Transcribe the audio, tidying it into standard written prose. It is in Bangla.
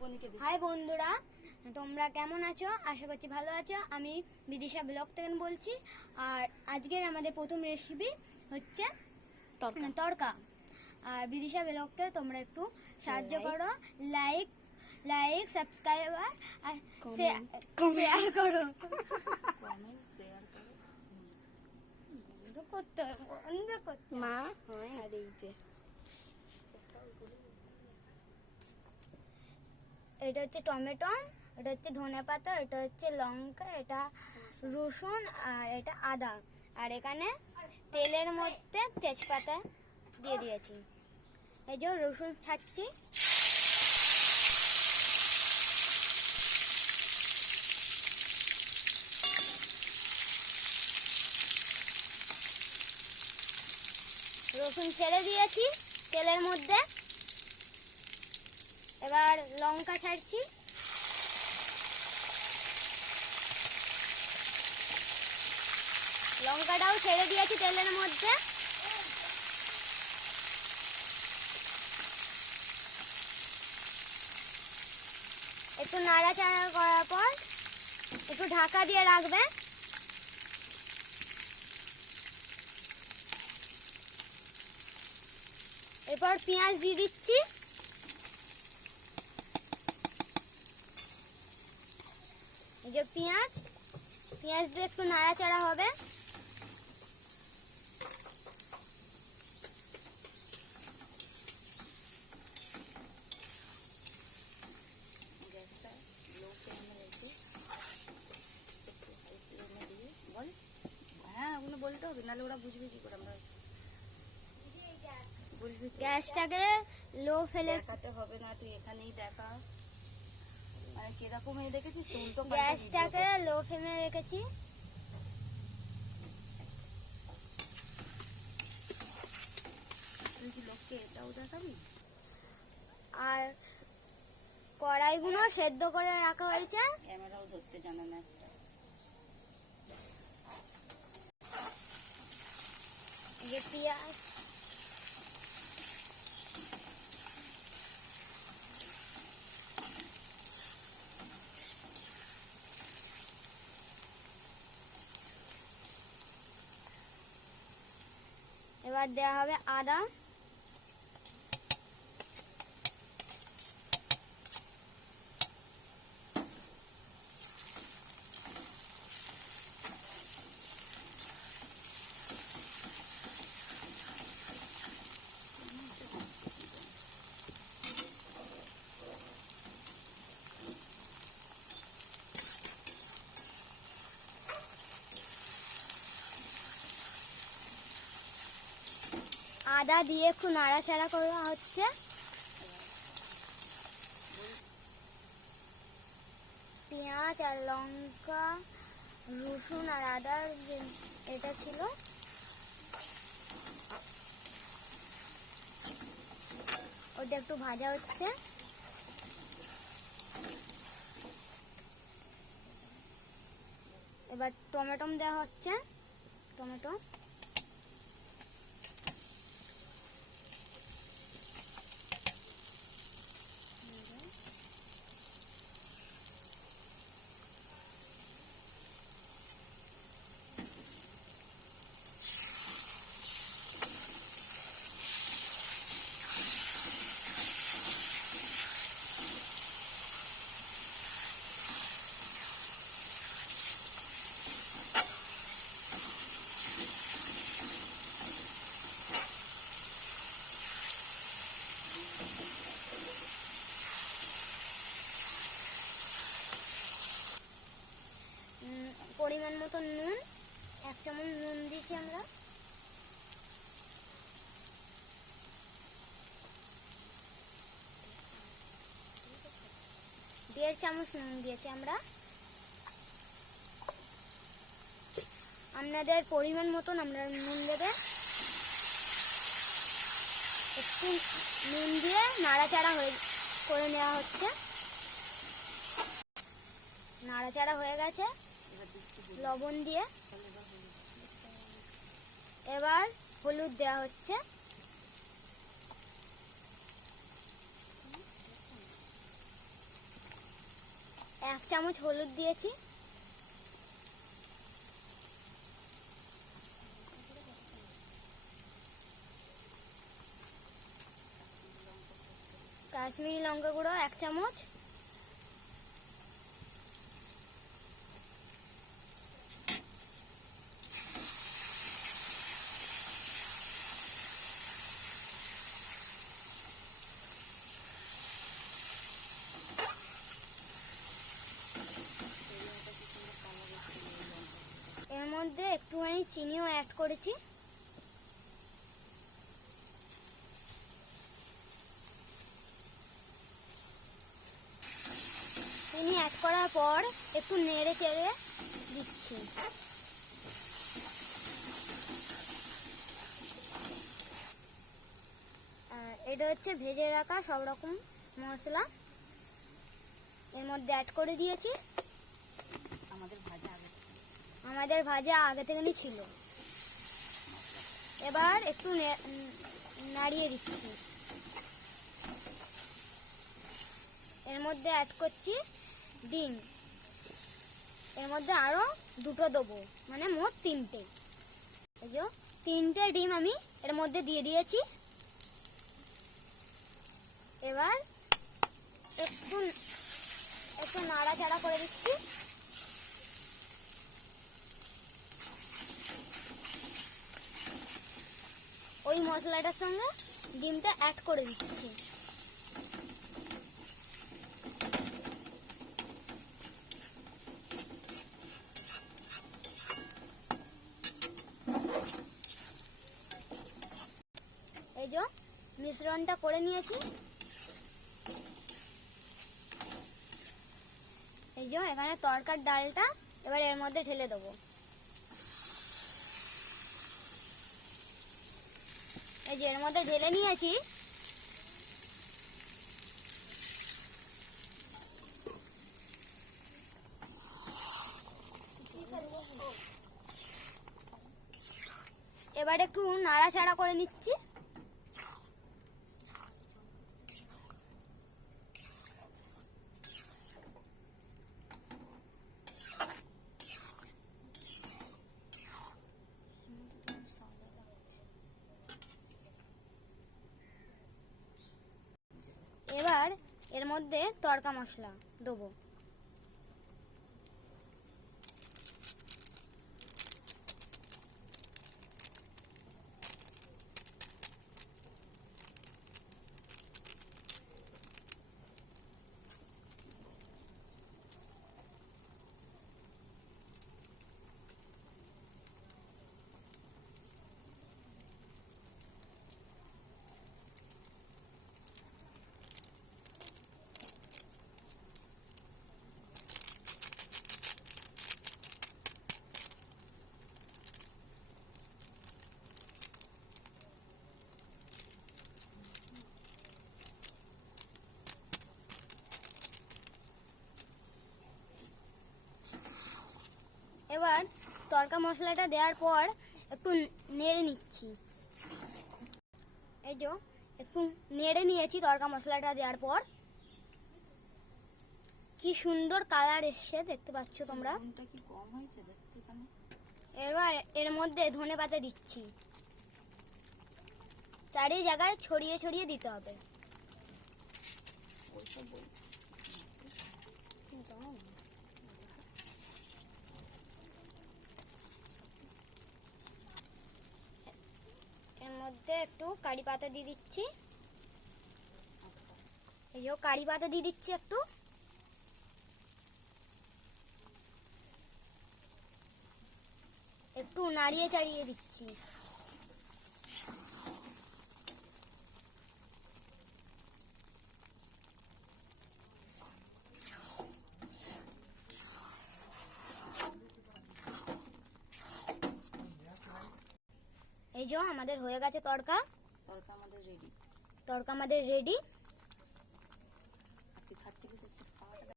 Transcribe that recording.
হাই বন্ধুরা, তোমরা কেমন আছো? আশা করছি ভালো আছো। আমি বিদিশা ব্লগ থেকে বলছি। আর আজকের আমাদের প্রথম রেসিপি হচ্ছে তড়কা। আর বিদিশা ব্লগকে তোমরা একটু সাহায্য করো, লাইক সাবস্ক্রাইব আর শেয়ার করো। বন্ধ করতে মা হয়। আর এই যে এটা হচ্ছে টমেটো, এটা হচ্ছে ধনেপাতা, এটা হচ্ছে লঙ্কা, এটা রসুন আর এটা আদা। আর এখানে তেলের মধ্যে তেজপাতা দিয়ে দিয়েছি। এই যে রসুন ছাড়ছি, রসুন ছেড়ে দিয়েছি তেলের মধ্যে। এবার লঙ্কা ছাড়ছি, লঙ্কাটাও ছেড়ে দিয়েছি তেলের মধ্যে। একটু নাড়াচাড়া করার পর একটু ঢাকা দিয়ে রাখবে। এরপর পেঁয়াজ দিয়ে দিচ্ছি। এই যে পেঁয়াজ দিয়ে একটু নাড়াচাড়া হবে। বলতে হবে, নাহলে ওরা বুঝবে কি করে? আমরা গ্যাসটাকে লো ফেলে দেখাতে হবে না, তুই এখানেই দেখা। মানে কিরকম হয়ে দেখেছিস তো? উল্টো গ্যাসটাকে লো ফ্লেমে রেখেছি। তুই কি লোককে এটাও দেখাবি? আর কড়াইগুলো সেদ্ধ করে রাখা হয়েছে। ক্যামেরাও ধরতে জানে না একটা। যে পেঁয়াজ, এবার দেওয়া হবে আদা, আদা দিয়ে একটু নাড়াচাড়া করা হচ্ছে। পেঁয়াজ আর লঙ্কা, রসুন আর আদা এটা ছিল, ওটা একটু ভাজা হচ্ছে। এবার টমেটো দেওয়া হচ্ছে। টমেটো পরিমাণ মতো নুন, 1 চামচ নুন দিয়েছি আমরা। দেড় চামচ নুন দিয়েছি আমরা। আপনাদের পরিমাণ মতন আমরা নুন দেবে। একটু নুন দিয়ে নাড়াচাড়া করে নেওয়া হচ্ছে। নাড়াচাড়া হয়ে গেছে, লবণ দিয়ে এবার হলুদ দেওয়া হচ্ছে। 1 চামচ হলুদ দিয়েছি, কাশ্মীরি লঙ্কা গুঁড়ো 1 চামচ, এর মধ্যে একটুখানি চিনিও অ্যাড করেছি। চিনি অ্যাড করার পর একটু নেড়ে চেড়ে দিচ্ছি। এটা হচ্ছে ভেজে রাখা সব রকম মশলা এর মধ্যে অ্যাড করে দিয়েছি। আমাদের ভাজা আগে থেকেই ছিল। এবার একটু নাড়িয়ে দিচ্ছি। এর মধ্যে অ্যাড করছি ডিম। এর মধ্যে আরো 2টো দেবো, মানে মোট 3টে। এই যে 3টে ডিম আমি এর মধ্যে দিয়ে দিয়েছি। এবার একটু একটু নাড়াচাড়া করে দিচ্ছি। ওই মশলাটার সঙ্গে ডিমটা অ্যাড করে দিচ্ছি। এই যে মিশ্রণটা করে নিয়েছি। এই যে এখানে তরকার ডালটা এবার এর মধ্যে ঢেলে দেবো। এই যে এর মধ্যে ঢেলে নিয়েছি। এবার একটু নাড়াচাড়া করে নিচ্ছি। এবার এর মধ্যে তড়কা মশলা দেবো। এবার তড়কা মশলাটা দেওয়ার পর একটু নেড়ে নিচ্ছি। এই যে একটু নেড়ে নিয়েছি তড়কা মশলাটা দেওয়ার পর। কি সুন্দর কালার এসছে দেখতে পাচ্ছ তোমরা। কি কম হয়েছে দেখতে এখানে। এবার এর মধ্যে ধনেপাতা দিচ্ছি। চারি জায়গায় ছড়িয়ে ছড়িয়ে দিতে হবে। এর মধ্যে একটু কারি পাতা দিয়ে দিচ্ছি। এই যে কারি পাতা দিয়ে দিচ্ছি একটু। একটু নাড়িয়ে চাড়িয়ে দিচ্ছি। এই যে আমাদের হয়ে গেছে তড়কা। তড়কা আমাদের রেডি। তড়কা আমাদের রেডি। আপনি খাচ্ছে কিছু